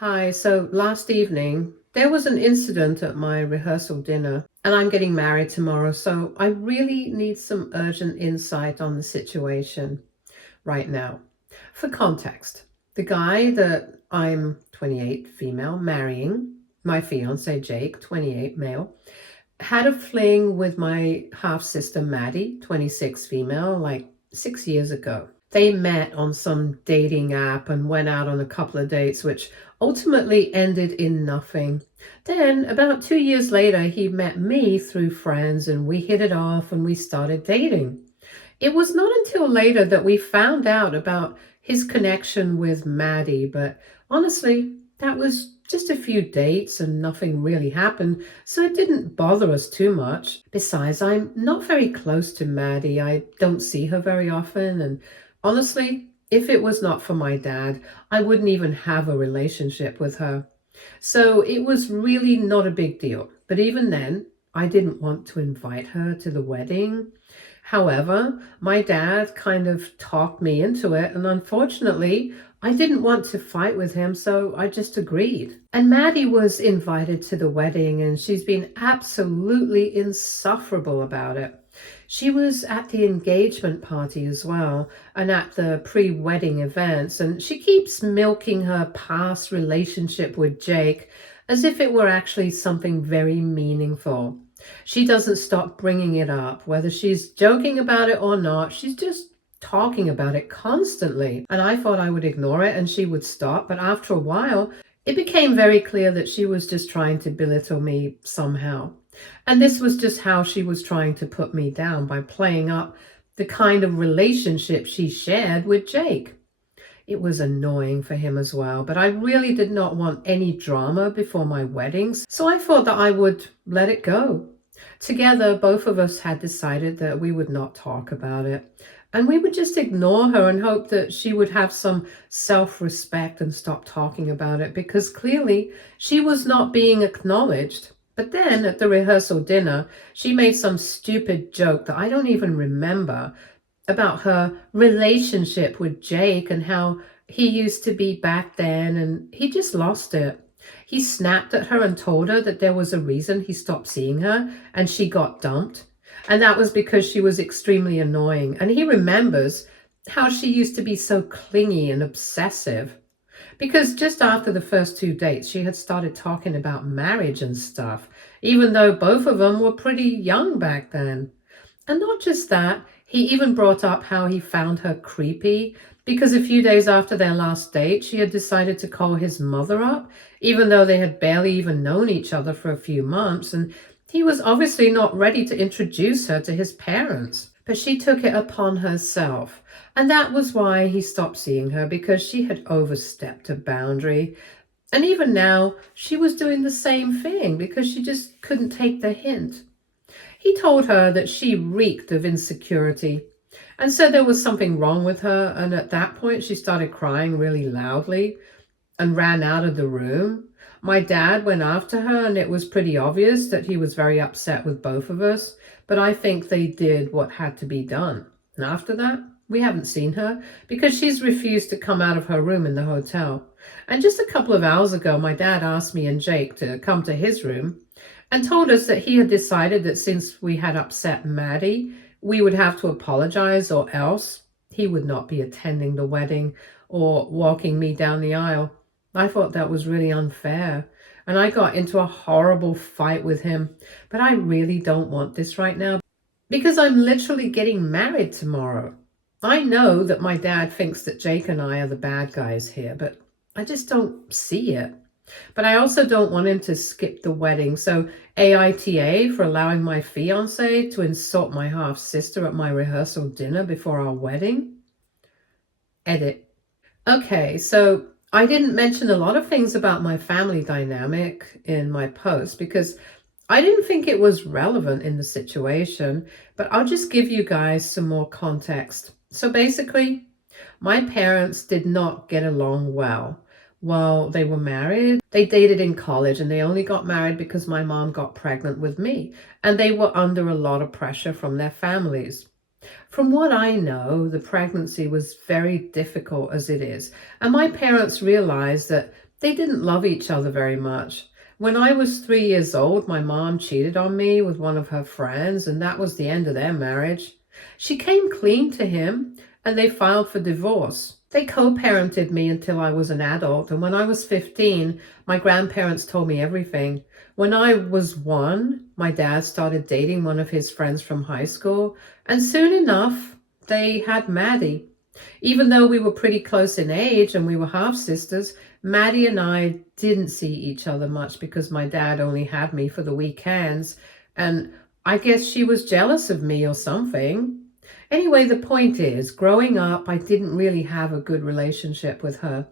Hi, so last evening there was an incident at my rehearsal dinner, and I'm getting married tomorrow, so I really need some urgent insight on the situation right now. For context, the guy that I'm 28 female marrying, my fiance Jake, 28 male, had a fling with my half sister Maddie, 26 female, like 6 years ago. They met on some dating app and went out on a couple of dates, which ultimately ended in nothing. Then, about 2 years later, he met me through friends and we hit it off and we started dating. It was not until later that we found out about his connection with Maddie, but honestly, that was just a few dates and nothing really happened, so it didn't bother us too much. Besides, I'm not very close to Maddie. I don't see her very often, and honestly, if it was not for my dad, I wouldn't even have a relationship with her. So it was really not a big deal. But even then, I didn't want to invite her to the wedding. However, my dad kind of talked me into it, and unfortunately, I didn't want to fight with him, so I just agreed. And Maddie was invited to the wedding, and she's been absolutely insufferable about it. She was at the engagement party as well, and at the pre-wedding events, and she keeps milking her past relationship with Jake as if it were actually something very meaningful. She doesn't stop bringing it up, whether she's joking about it or not. She's just talking about it constantly. And I thought I would ignore it and she would stop. But after a while, it became very clear that she was just trying to belittle me somehow. And this was just how she was trying to put me down by playing up the kind of relationship she shared with Jake. It was annoying for him as well, but I really did not want any drama before my weddings, so I thought that I would let it go. Together, both of us had decided that we would not talk about it, and we would just ignore her and hope that she would have some self-respect and stop talking about it, because clearly she was not being acknowledged. But then at the rehearsal dinner, she made some stupid joke that I don't even remember about her relationship with Jake and how he used to be back then, and he just lost it. He snapped at her and told her that there was a reason he stopped seeing her and she got dumped. And that was because she was extremely annoying. And he remembers how she used to be so clingy and obsessive. Because just after the first two dates, she had started talking about marriage and stuff, even though both of them were pretty young back then. And not just that, he even brought up how he found her creepy because a few days after their last date, she had decided to call his mother up, even though they had barely even known each other for a few months. And he was obviously not ready to introduce her to his parents. But she took it upon herself. And that was why he stopped seeing her, because she had overstepped a boundary. And even now, she was doing the same thing because she just couldn't take the hint. He told her that she reeked of insecurity and said there was something wrong with her, and at that point she started crying really loudly and ran out of the room. My dad went after her, and it was pretty obvious that he was very upset with both of us, but I think they did what had to be done. And after that, we haven't seen her because she's refused to come out of her room in the hotel. And just a couple of hours ago, my dad asked me and Jake to come to his room and told us that he had decided that since we had upset Maddie, we would have to apologize, or else he would not be attending the wedding or walking me down the aisle. I thought that was really unfair, and I got into a horrible fight with him. But I really don't want this right now because I'm literally getting married tomorrow. I know that my dad thinks that Jake and I are the bad guys here, but I just don't see it. But I also don't want him to skip the wedding. So AITA for allowing my fiance to insult my half sister at my rehearsal dinner before our wedding. Edit. Okay, so I didn't mention a lot of things about my family dynamic in my post because I didn't think it was relevant in the situation, but I'll just give you guys some more context. So basically, my parents did not get along well while they were married. They dated in college and they only got married because my mom got pregnant with me, and they were under a lot of pressure from their families. From what I know, the pregnancy was very difficult as it is, and my parents realized that They didn't love each other very much. When I was 3 years old, my mom cheated on me with one of her friends, and that was the end of their marriage. She came clean to him, and they filed for divorce. They co-parented me until I was an adult, and when I was 15, my grandparents told me everything. When I was 1, my dad started dating one of his friends from high school, and soon enough, they had Maddie. Even though we were pretty close in age and we were half sisters, Maddie and I didn't see each other much because my dad only had me for the weekends, and I guess she was jealous of me or something. Anyway, the point is, growing up, I didn't really have a good relationship with her.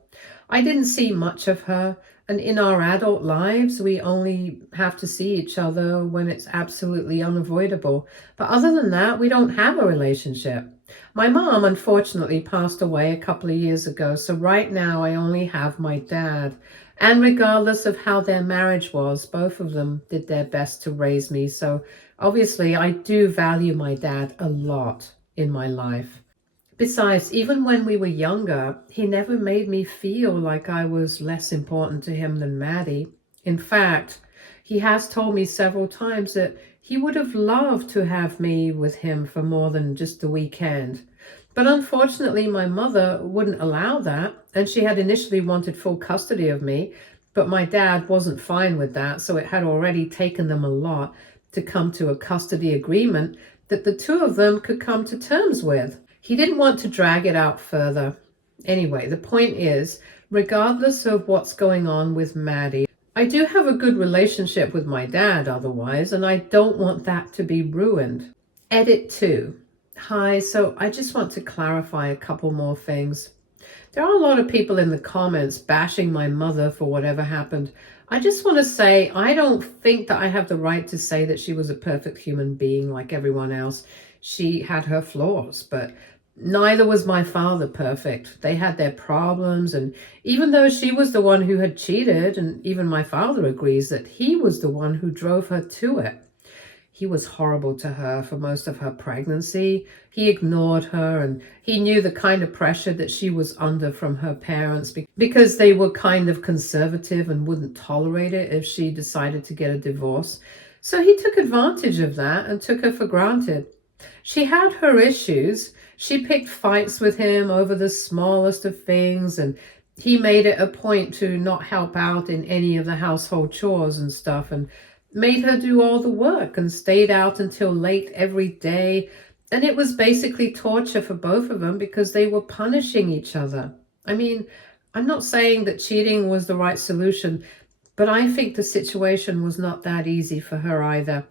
I didn't see much of her, and in our adult lives, we only have to see each other when it's absolutely unavoidable. But other than that, we don't have a relationship. My mom, unfortunately, passed away a couple of years ago, so right now I only have my dad. And regardless of how their marriage was, both of them did their best to raise me. So obviously, I do value my dad a lot in my life. Besides, even when we were younger, he never made me feel like I was less important to him than Maddie. In fact, he has told me several times that he would have loved to have me with him for more than just the weekend. But unfortunately, my mother wouldn't allow that, and she had initially wanted full custody of me, but my dad wasn't fine with that, so it had already taken them a lot to come to a custody agreement that the two of them could come to terms with. He didn't want to drag it out further. Anyway, the point is, regardless of what's going on with Maddie, I do have a good relationship with my dad otherwise, and I don't want that to be ruined. Edit 2. Hi, so I just want to clarify a couple more things. There are a lot of people in the comments bashing my mother for whatever happened. I just want to say I don't think that I have the right to say that she was a perfect human being like everyone else. She had her flaws, but neither was my father perfect. They had their problems, and even though she was the one who had cheated, and even my father agrees that he was the one who drove her to it. He was horrible to her for most of her pregnancy. He ignored her, and he knew the kind of pressure that she was under from her parents because they were kind of conservative and wouldn't tolerate it if she decided to get a divorce. So he took advantage of that and took her for granted. She had her issues. She picked fights with him over the smallest of things, and he made it a point to not help out in any of the household chores and stuff, and made her do all the work and stayed out until late every day. And it was basically torture for both of them because they were punishing each other. I mean, I'm not saying that cheating was the right solution, but I think the situation was not that easy for her either.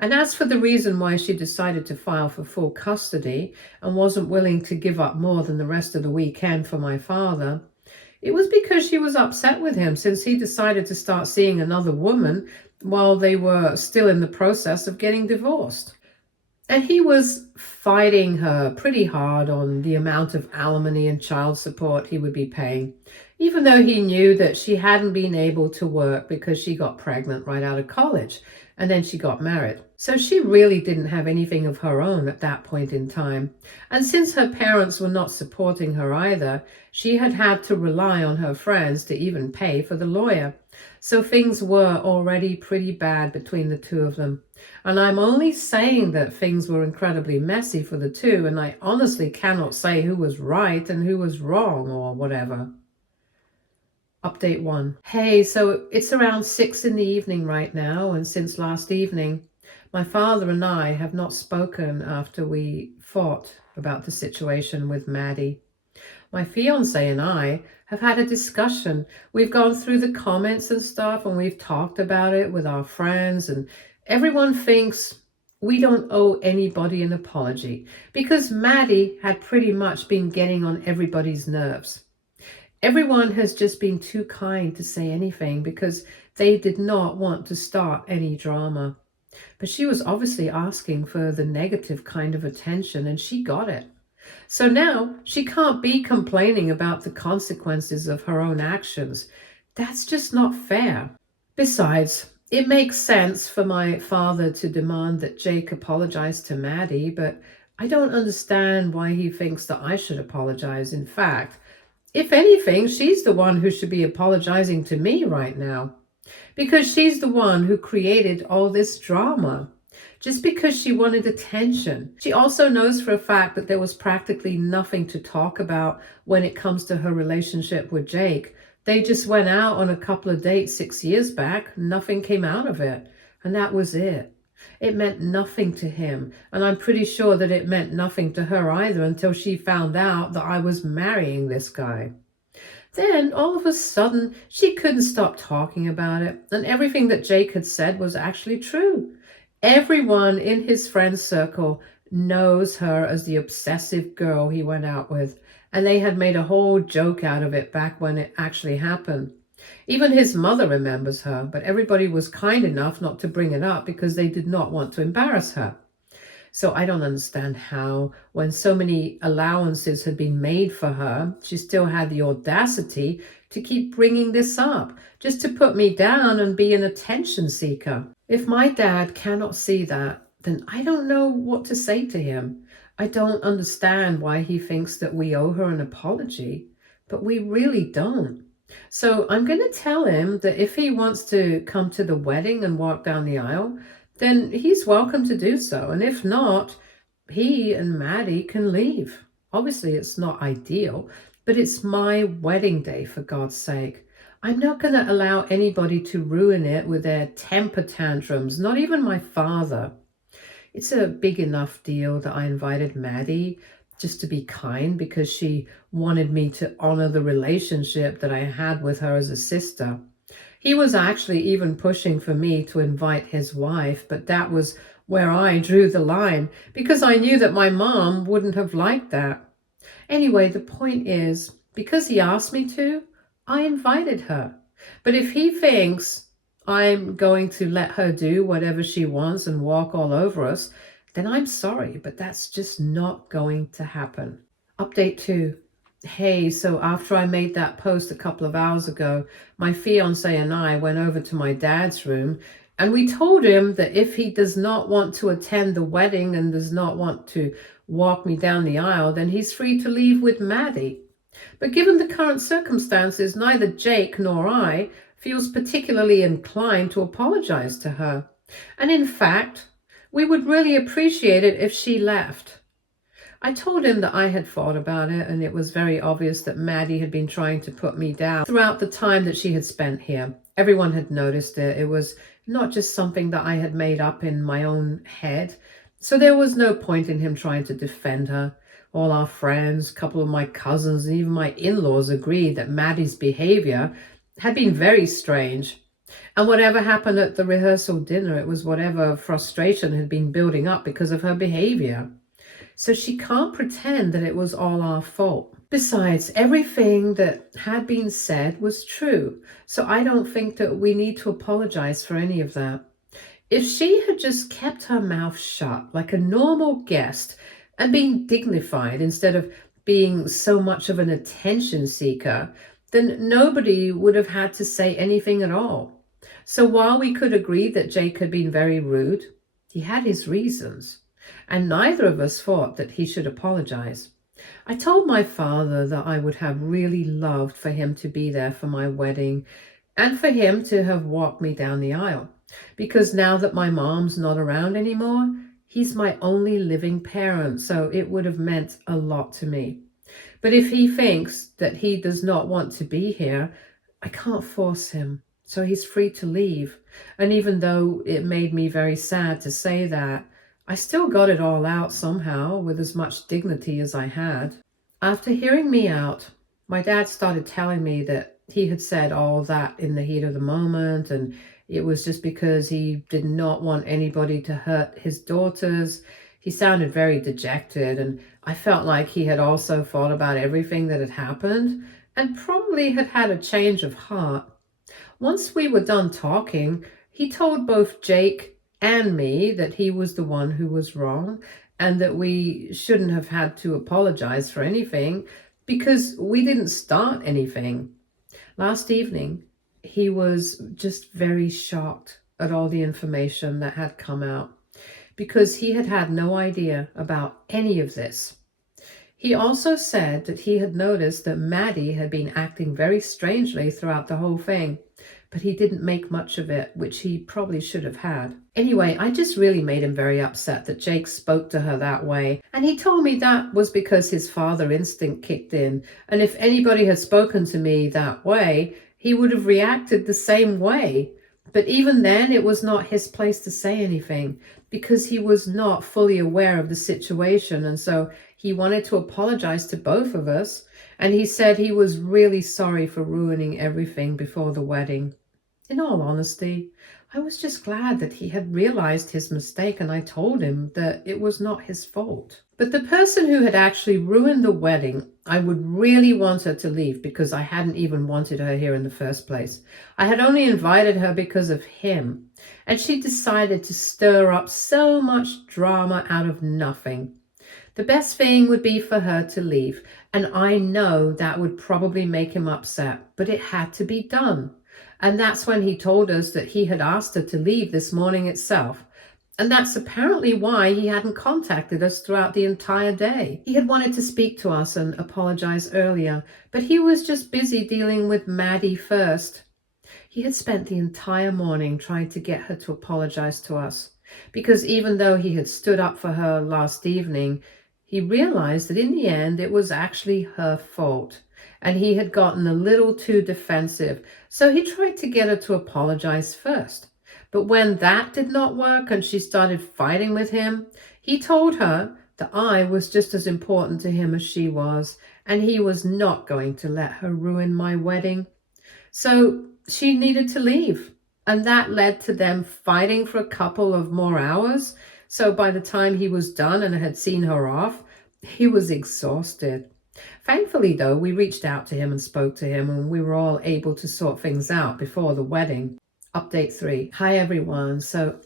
And as for the reason why she decided to file for full custody and wasn't willing to give up more than the rest of the weekend for my father, it was because she was upset with him since he decided to start seeing another woman while they were still in the process of getting divorced. And he was fighting her pretty hard on the amount of alimony and child support he would be paying, even though he knew that she hadn't been able to work because she got pregnant right out of college and then she got married. So she really didn't have anything of her own at that point in time. And since her parents were not supporting her either, she had had to rely on her friends to even pay for the lawyer. So things were already pretty bad between the two of them. And I'm only saying that things were incredibly messy for the two, and I honestly cannot say who was right and who was wrong or whatever. Update 1. Hey, so it's around 6 in the evening right now, and since last evening, my father and I have not spoken after we fought about the situation with Maddie. My fiance and I have had a discussion. We've gone through the comments and stuff, and we've talked about it with our friends, and everyone thinks we don't owe anybody an apology because Maddie had pretty much been getting on everybody's nerves. Everyone has just been too kind to say anything because they did not want to start any drama. But she was obviously asking for the negative kind of attention, and she got it. So now she can't be complaining about the consequences of her own actions. That's just not fair. Besides, it makes sense for my father to demand that Jake apologize to Maddie, but I don't understand why he thinks that I should apologize. In fact, If anything, she's the one who should be apologizing to me right now, because she's the one who created all this drama. Just because she wanted attention. She also knows for a fact that there was practically nothing to talk about when it comes to her relationship with Jake. They just went out on a couple of dates 6 years back. Nothing came out of it. And that was it. It meant nothing to him. And I'm pretty sure that it meant nothing to her either until she found out that I was marrying this guy. Then, all of a sudden, she couldn't stop talking about it, and everything that Jake had said was actually true. Everyone in his friend circle knows her as the obsessive girl he went out with, and they had made a whole joke out of it back when it actually happened. Even his mother remembers her, but everybody was kind enough not to bring it up because they did not want to embarrass her. So I don't understand how, when so many allowances had been made for her, she still had the audacity to keep bringing this up, just to put me down and be an attention seeker. If my dad cannot see that, then I don't know what to say to him. I don't understand why he thinks that we owe her an apology, but we really don't. So I'm going to tell him that if he wants to come to the wedding and walk down the aisle, then he's welcome to do so. And if not, he and Maddie can leave. Obviously, it's not ideal, but it's my wedding day, for God's sake. I'm not going to allow anybody to ruin it with their temper tantrums, not even my father. It's a big enough deal that I invited Maddie just to be kind because she wanted me to honor the relationship that I had with her as a sister. He was actually even pushing for me to invite his wife, but that was where I drew the line because I knew that my mom wouldn't have liked that. Anyway, the point is, because he asked me to, I invited her. But if he thinks I'm going to let her do whatever she wants and walk all over us, then I'm sorry, but that's just not going to happen. Update 2. Hey, so after I made that post a couple of hours ago, my fiance and I went over to my dad's room and we told him that if he does not want to attend the wedding and does not want to walk me down the aisle, then he's free to leave with Maddie. But given the current circumstances, neither Jake nor I feels particularly inclined to apologize to her. And in fact, we would really appreciate it if she left. I told him that I had thought about it, and it was very obvious that Maddie had been trying to put me down throughout the time that she had spent here. Everyone had noticed it. It was not just something that I had made up in my own head. So there was no point in him trying to defend her. All our friends, a couple of my cousins, and even my in-laws agreed that Maddie's behavior had been very strange. And whatever happened at the rehearsal dinner, it was whatever frustration had been building up because of her behavior. So she can't pretend that it was all our fault. Besides, everything that had been said was true. So I don't think that we need to apologize for any of that. If she had just kept her mouth shut like a normal guest and been dignified instead of being so much of an attention seeker, then nobody would have had to say anything at all. So while we could agree that Jake had been very rude, he had his reasons, and neither of us thought that he should apologize. I told my father that I would have really loved for him to be there for my wedding and for him to have walked me down the aisle, because now that my mom's not around anymore, he's my only living parent, so it would have meant a lot to me. But if he thinks that he does not want to be here, I can't force him, so he's free to leave. And even though it made me very sad to say that, I still got it all out somehow with as much dignity as I had. After hearing me out, my dad started telling me that he had said all that in the heat of the moment, and it was just because he did not want anybody to hurt his daughters. He sounded very dejected, and I felt like he had also thought about everything that had happened and probably had had a change of heart. Once we were done talking, he told both Jake and me that he was the one who was wrong and that we shouldn't have had to apologize for anything because we didn't start anything. Last evening, he was just very shocked at all the information that had come out because he had had no idea about any of this. He also said that he had noticed that Maddie had been acting very strangely throughout the whole thing, but he didn't make much of it, which he probably should have had. Anyway, I just really made him very upset that Jake spoke to her that way, and he told me that was because his father instinct kicked in, and if anybody had spoken to me that way, he would have reacted the same way. But even then, it was not his place to say anything because he was not fully aware of the situation. And so he wanted to apologize to both of us. And he said he was really sorry for ruining everything before the wedding. In all honesty, I was just glad that he had realized his mistake and I told him that it was not his fault. But the person who had actually ruined the wedding, I would really want her to leave because I hadn't even wanted her here in the first place. I had only invited her because of him. And she decided to stir up so much drama out of nothing. The best thing would be for her to leave. And I know that would probably make him upset, but it had to be done. And that's when he told us that he had asked her to leave this morning itself. And that's apparently why he hadn't contacted us throughout the entire day. He had wanted to speak to us and apologize earlier, but he was just busy dealing with Maddie first. He had spent the entire morning trying to get her to apologize to us, because even though he had stood up for her last evening, he realized that in the end it was actually her fault. And he had gotten a little too defensive, so he tried to get her to apologize first. But when that did not work and she started fighting with him, he told her that I was just as important to him as she was, and he was not going to let her ruin my wedding. So she needed to leave, and that led to them fighting for a couple of more hours. So by the time he was done and had seen her off, he was exhausted. Thankfully, though, we reached out to him and spoke to him, and we were all able to sort things out before the wedding. Update 3. Hi, everyone. So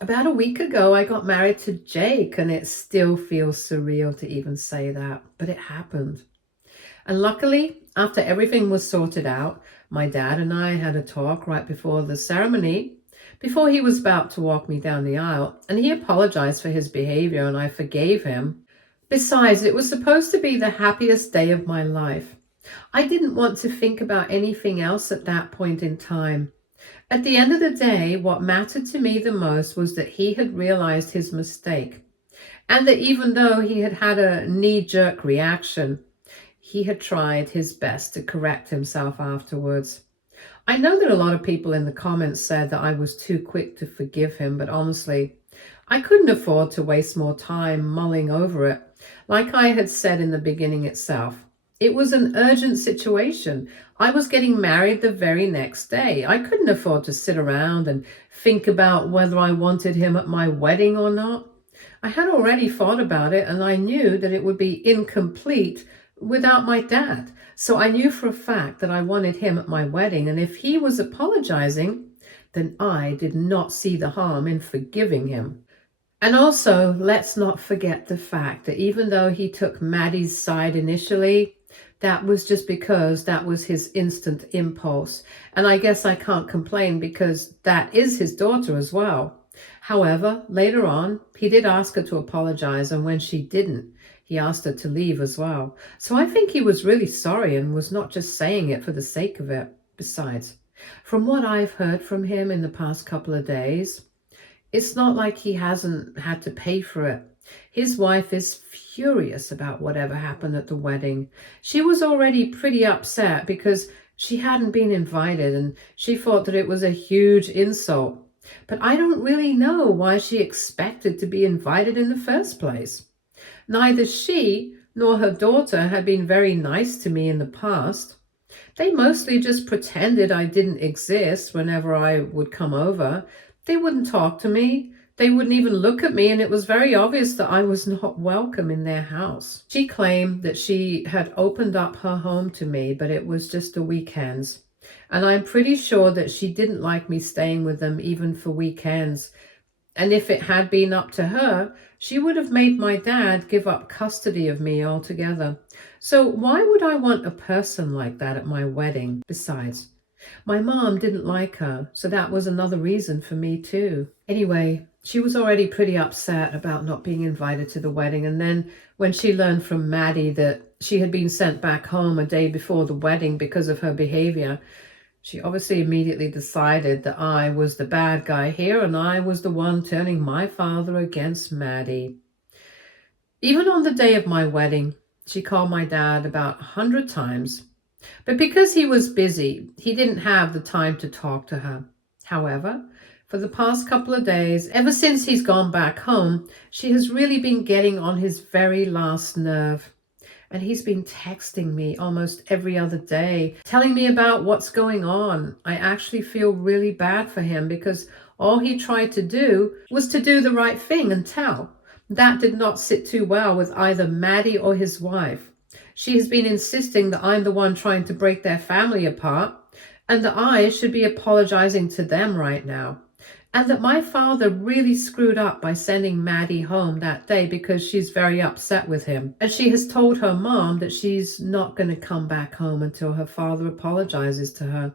about a week ago, I got married to Jake, and it still feels surreal to even say that, but it happened. And luckily, after everything was sorted out, my dad and I had a talk right before the ceremony, before he was about to walk me down the aisle, and he apologized for his behavior, and I forgave him. Besides, it was supposed to be the happiest day of my life. I didn't want to think about anything else at that point in time. At the end of the day, what mattered to me the most was that he had realized his mistake, and that even though he had had a knee-jerk reaction, he had tried his best to correct himself afterwards. I know that a lot of people in the comments said that I was too quick to forgive him, but honestly, I couldn't afford to waste more time mulling over it. Like I had said in the beginning itself, it was an urgent situation. I was getting married the very next day. I couldn't afford to sit around and think about whether I wanted him at my wedding or not. I had already thought about it, and I knew that it would be incomplete without my dad. So I knew for a fact that I wanted him at my wedding, and if he was apologizing, then I did not see the harm in forgiving him. And also, let's not forget the fact that even though he took Maddie's side initially, that was just because that was his instant impulse. And I guess I can't complain because that is his daughter as well. However, later on, he did ask her to apologize, and when she didn't, he asked her to leave as well. So I think he was really sorry and was not just saying it for the sake of it. Besides, from what I've heard from him in the past couple of days, it's not like he hasn't had to pay for it. His wife is furious about whatever happened at the wedding. She was already pretty upset because she hadn't been invited and she thought that it was a huge insult. But I don't really know why she expected to be invited in the first place. Neither she nor her daughter had been very nice to me in the past. They mostly just pretended I didn't exist whenever I would come over. They wouldn't talk to me. They wouldn't even look at me, and it was very obvious that I was not welcome in their house. She claimed that she had opened up her home to me, but it was just the weekends. And I'm pretty sure that she didn't like me staying with them even for weekends. And if it had been up to her, she would have made my dad give up custody of me altogether. So why would I want a person like that at my wedding? Besides, My mom didn't like her, so that was another reason for me too. Anyway, she was already pretty upset about not being invited to the wedding, and then when she learned from Maddie that she had been sent back home a day before the wedding because of her behavior, she obviously immediately decided that I was the bad guy here and I was the one turning my father against Maddie. Even on the day of my wedding, she called my dad about 100 times. But because he was busy, he didn't have the time to talk to her. However, for the past couple of days, ever since he's gone back home, she has really been getting on his very last nerve. And he's been texting me almost every other day, telling me about what's going on. I actually feel really bad for him because all he tried to do was to do the right thing and tell. That did not sit too well with either Maddie or his wife. She has been insisting that I'm the one trying to break their family apart, and that I should be apologizing to them right now. And that my father really screwed up by sending Maddie home that day because she's very upset with him. And she has told her mom that she's not going to come back home until her father apologizes to her.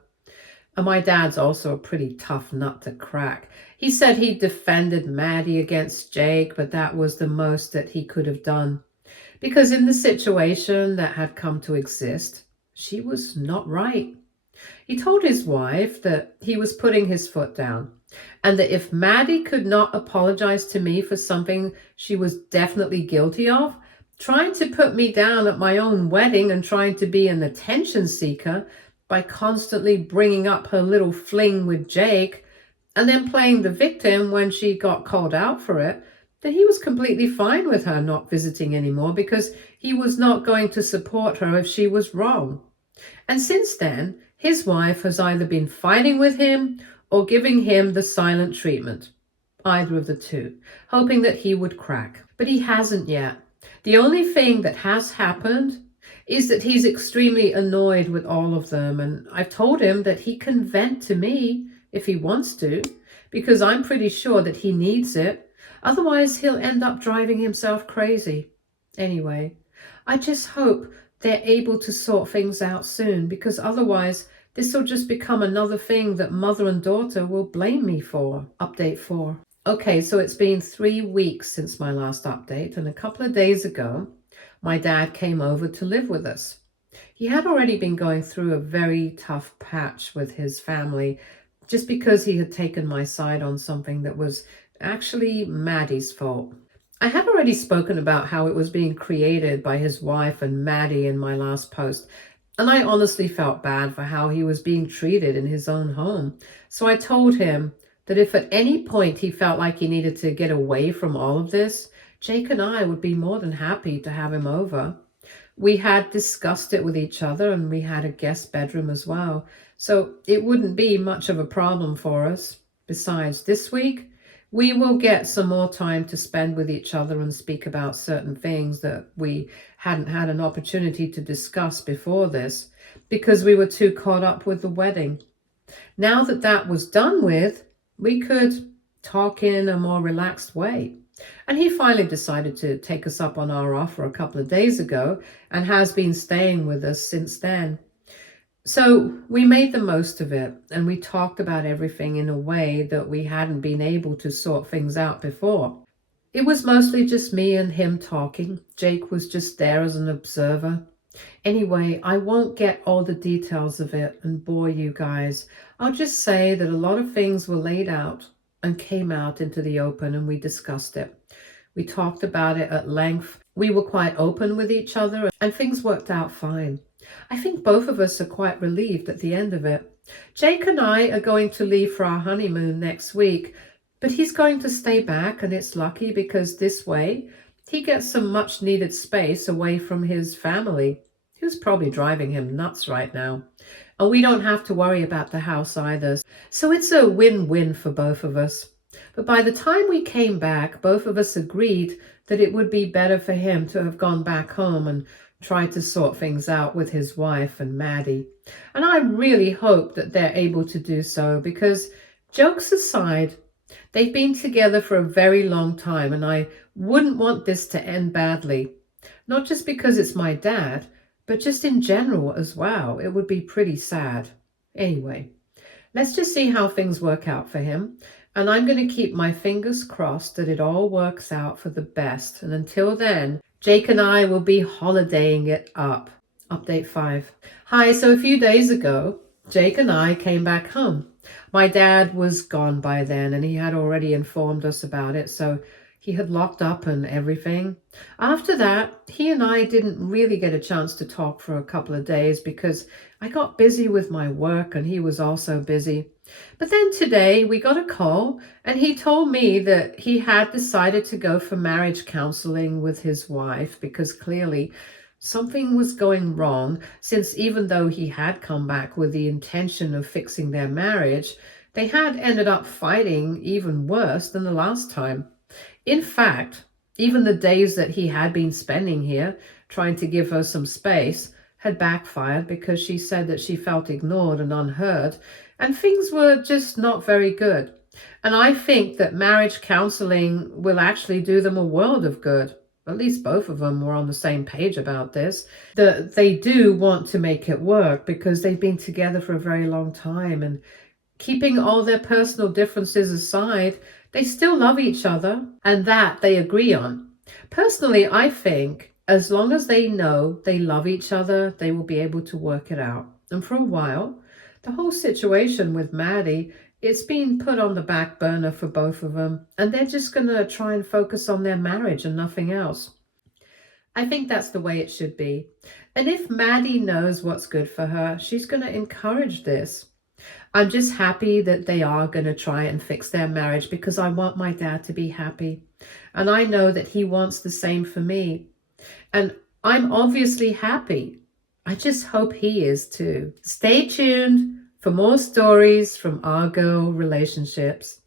And my dad's also a pretty tough nut to crack. He said he defended Maddie against Jake, but that was the most that he could have done. Because in the situation that had come to exist, she was not right. He told his wife that he was putting his foot down, and that if Maddie could not apologize to me for something she was definitely guilty of, trying to put me down at my own wedding and trying to be an attention seeker by constantly bringing up her little fling with Jake, and then playing the victim when she got called out for it, that he was completely fine with her not visiting anymore because he was not going to support her if she was wrong. And since then, his wife has either been fighting with him or giving him the silent treatment, either of the two, hoping that he would crack. But he hasn't yet. The only thing that has happened is that he's extremely annoyed with all of them, and I've told him that he can vent to me if he wants to, because I'm pretty sure that he needs it. Otherwise, he'll end up driving himself crazy. Anyway, I just hope they're able to sort things out soon, because otherwise this will just become another thing that mother and daughter will blame me for. Update 4. Okay, so it's been 3 weeks since my last update, and a couple of days ago, my dad came over to live with us. He had already been going through a very tough patch with his family, just because he had taken my side on something that was actually Maddie's fault. I had already spoken about how it was being created by his wife and Maddie in my last post, and I honestly felt bad for how he was being treated in his own home. So I told him that if at any point he felt like he needed to get away from all of this, Jake and I would be more than happy to have him over. We had discussed it with each other, and we had a guest bedroom as well, so it wouldn't be much of a problem for us. Besides, this week, we will get some more time to spend with each other and speak about certain things that we hadn't had an opportunity to discuss before this, because we were too caught up with the wedding. Now that that was done with, we could talk in a more relaxed way. And he finally decided to take us up on our offer a couple of days ago and has been staying with us since then. So we made the most of it, and we talked about everything in a way that we hadn't been able to sort things out before. It was mostly just me and him talking. Jake was just there as an observer. Anyway, I won't get all the details of it and bore you guys. I'll just say that a lot of things were laid out and came out into the open, and we discussed it. We talked about it at length. We were quite open with each other, and things worked out fine. I think both of us are quite relieved at the end of it. Jake and I are going to leave for our honeymoon next week, but he's going to stay back, and it's lucky because this way he gets some much needed space away from his family, who's probably driving him nuts right now. And we don't have to worry about the house either. So it's a win-win for both of us. But by the time we came back, both of us agreed that it would be better for him to have gone back home and tried to sort things out with his wife and Maddie. And I really hope that they're able to do so, because jokes aside, they've been together for a very long time, and I wouldn't want this to end badly. Not just because it's my dad, but just in general as well. It would be pretty sad. Anyway, let's just see how things work out for him. And I'm going to keep my fingers crossed that it all works out for the best. And until then, Jake and I will be holidaying it up. Update 5. Hi, so a few days ago, Jake and I came back home. My dad was gone by then and he had already informed us about it, so he had locked up and everything. After that, he and I didn't really get a chance to talk for a couple of days because I got busy with my work and he was also busy. But then today we got a call and he told me that he had decided to go for marriage counseling with his wife because clearly something was going wrong, since even though he had come back with the intention of fixing their marriage, they had ended up fighting even worse than the last time. In fact, even the days that he had been spending here, trying to give her some space, had backfired because she said that she felt ignored and unheard, and things were just not very good. And I think that marriage counseling will actually do them a world of good. At least both of them were on the same page about this, that they do want to make it work because they've been together for a very long time, and keeping all their personal differences aside, they still love each other, and that they agree on. Personally, I think as long as they know they love each other, they will be able to work it out. And for a while, the whole situation with Maddie, it's been put on the back burner for both of them, and they're just going to try and focus on their marriage and nothing else. I think that's the way it should be. And if Maddie knows what's good for her, she's going to encourage this. I'm just happy that they are going to try and fix their marriage because I want my dad to be happy. And I know that he wants the same for me. And I'm obviously happy. I just hope he is too. Stay tuned for more stories from our girl relationships.